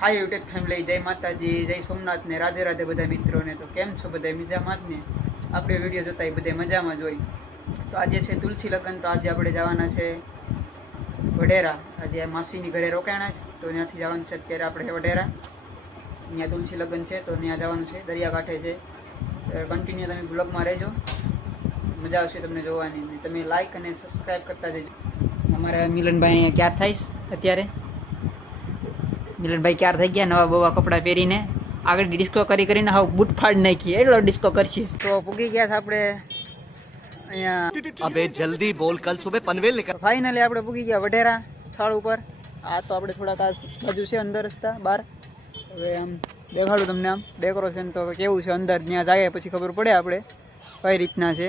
હાય YouTube family, જય માતાજી, જય સોમનાથ ને રાધે રાધે બધા મિત્રોને. તો કેમ છો બધા? મજામાં જ ને? આપણે વિડીયો જોતા એ બધા મજામાં જ હોય. તો આજે છે તુલસી લગ્ન. તો આજે આપણે જવાના છે વઢેરા. આજે માસીની ઘરે રોકાણા છે, તો ત્યાંથી જવાનું છે અત્યારે આપણે વઢેરા. ત્યાં તુલસી લગ્ન છે, તો ત્યાં જવાનું છે. દરિયાકાંઠે છે. કન્ટિન્યુ તમે બ્લોગમાં રહેજો, મજા આવશે તમને જોવાની. તમે લાઈક અને સબસ્ક્રાઈબ કરતા જજો. અમારા મિલનભાઈ અહીંયા ક્યાં થઈશ અત્યારે? મિલનભાઈ ક્યાર થઈ ગયા નવા બવા કપડાં પહેરીને, આગળ ડિસ્કો કરીને હવે બૂટ ફાડી નાખી, એટલો ડિસ્કો કરશે. તો પૂગી ગયા આપણે અહીંયા. અબે જલ્દી બોલ, કલ સુબહ પનવેલ નીકળ. ફાઇનલી આપણે પૂગી ગયા વઢેરા સ્થળ ઉપર. આ તો આપણે થોડાક આ બાજુ છે અંદર રસ્તા બહાર. હવે આમ દેખાડું તમને, આમ ડેકોરેશન તો કેવું છે અંદર. ત્યાં જાય પછી ખબર પડે આપણે કઈ રીતના છે.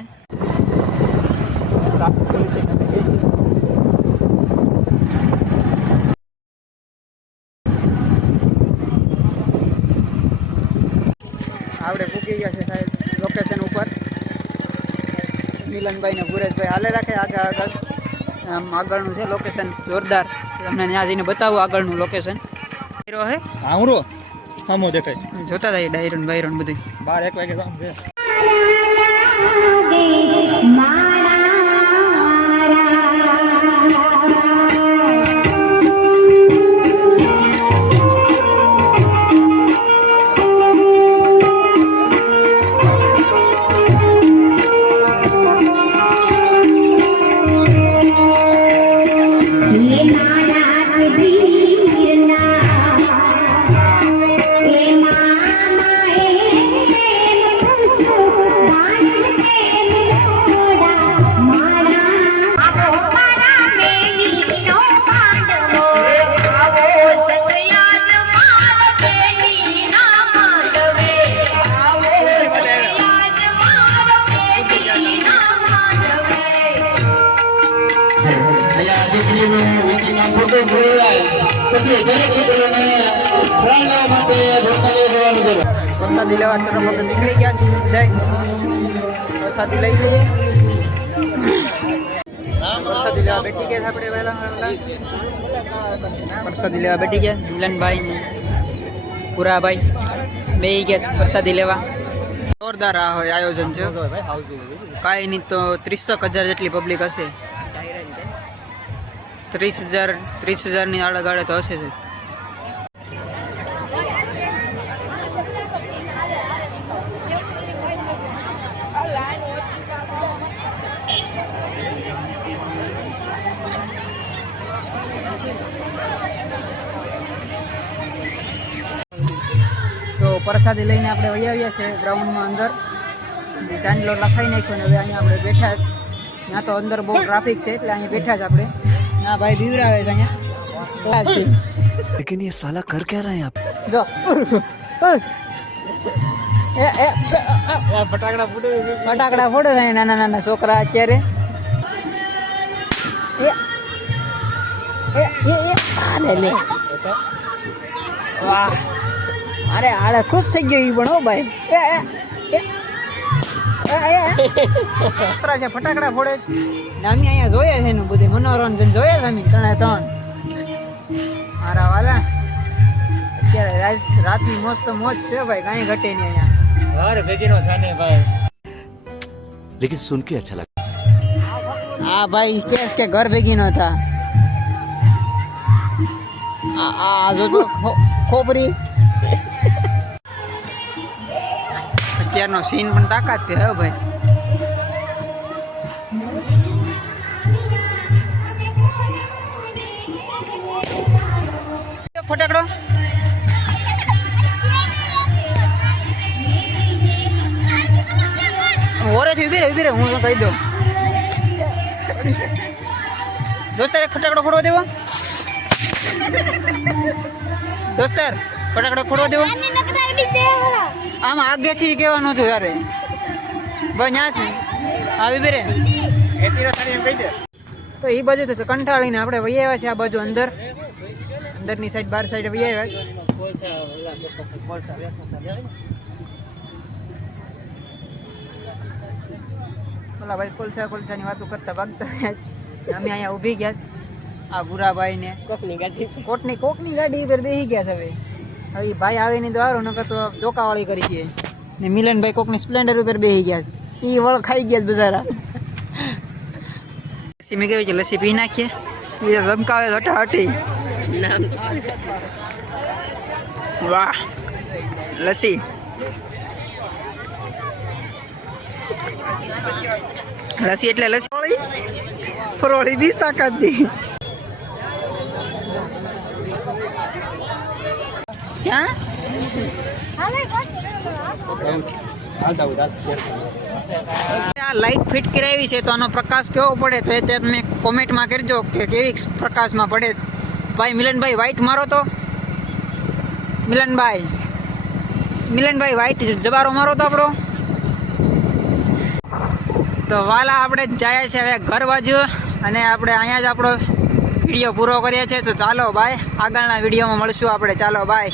આપણે પૂકી ગયા છે સાહેબ લોકેશન ઉપર. મિલનભાઈ ને ભુરેશભાઈ હાલે રાખે આગળ. આમ આગળનું છે લોકેશન જોરદાર. તમને ત્યાં જઈને બતાવું આગળનું લોકેશન. ડાયરો હે આવરો સામો દેખાય, જોતા થાય ડાયરો ને બાયરો બધું. 12-1 વાગે કામ છે. પ્રસાદી લેવા તરફ આપણે નીકળી ગયા છીએ. પ્રસાદી લઈ લઈએ. પ્રસાદી લેવા બેઠી ગયા આપણે વહેલા. પ્રસાદી લેવા બેઠી ગયા મિલનભાઈ ને પુરાભાઈ બે ગયા પ્રસાદી લેવા. જોરદાર આ હોય આયોજન છે. કાંઈ નહીં તો 30,000 જેટલી પબ્લિક હશે. 30,000ની આડે તો હશે જ. તો પ્રસાદી લઈને આપણે વહી આવ્યા છે ગ્રાઉન્ડમાં અંદર. ચાંદલો લખાઈ નાખ્યો ને હવે અહીંયા આપણે બેઠા જ. ત્યાં તો અંદર બહુ ટ્રાફિક છે એટલે અહીંયા બેઠા જ આપણે. ના ભાઈ બીવરાવે છે અહીંયા. लेकिन ये साला कर क्या रहा है आप? જો ફટાકડા ફોડે છે નાના નાના છોકરા અત્યારે. વાહ, અરે આડે ખુશ થઈ ગયો ઈ પણ. હો ભાઈ છે ફટાકડા ફોડે ને અમે અહીંયા જોઈએ છે એનું બધું મનોરંજન જોઈએ છે અમે 3 મારા વાલા. અત્યારે રાતની મસ્ત મોજ છે ભાઈ, કાંઈ ઘટે નહીં અહીંયા. ઘર ભેગીનો થાને ભાઈ. लेकिन सुन के अच्छा लगा. હા ભાઈ કેસ કે ઘર ભેગીનો થા. આ જો ખોબરી અત્યારનો સીન પણ તાકાત છે. હે ભાઈ ફટાકડો ઓરેથી ઉભી રહે હું કહી દઉં. દોસ્તાર ફટાકડો ફોડવા દેવો. દોસ્તાર ફટાકડો ફોડવા દેવો. આમ આગેથી કહેવાનું હતું યારે. બસ ત્યાંથી આવી બેરે તો એ બાજુ તો કંટાળીને આપણે વહી આવ્યા છે. આ બાજુ અંદરની સાઈડ બાર સાઈડ વહી આવ્યા. ઓલા ભાઈ કોલસાની વાતો કરતા ભાગતા અમે અહીંયા ઊભી ગયા. આ ભૂરાભાઈ ને કોકની ગાડી પર બેસી ગયા છે. હવે હવે ભાઈ આવે નહીં તો સારું, નકર તો ધોકાવાળી કરી છે. ને મિલનભાઈ કોકને સ્પ્લેન્ડર ઉપર બેસી ગયા છે, એ વળ ખાઈ ગયા છે બજારા. લસ્સી મેં કેવી છે, લસ્સી પી નાખીએ. એ ધમકાવે હટાહટી. વાહ લસ્સી. લસ્સી એટલે લસ્સી ફરોળી 20 તાકાત દી. ક્યાં આ લાઇટ ફિટ કરાવી છે તો આનો પ્રકાશ કેવો પડે તો એ તમે કોમેન્ટમાં કરજો કે કેવી પ્રકાશમાં પડે છે. ભાઈ મિલનભાઈ વ્હાઈટ મારો તો. મિલનભાઈ વ્હાઈટ જબારો મારો તો આપણો. તો વાલા આપણે જાય છે હવે ઘર બાજુ, અને આપણે અહીંયા જ આપણો વિડીયો પૂરો કરીએ છીએ. તો ચાલો બાય, આગળના વિડીયોમાં મળશું આપણે. ચાલો બાય.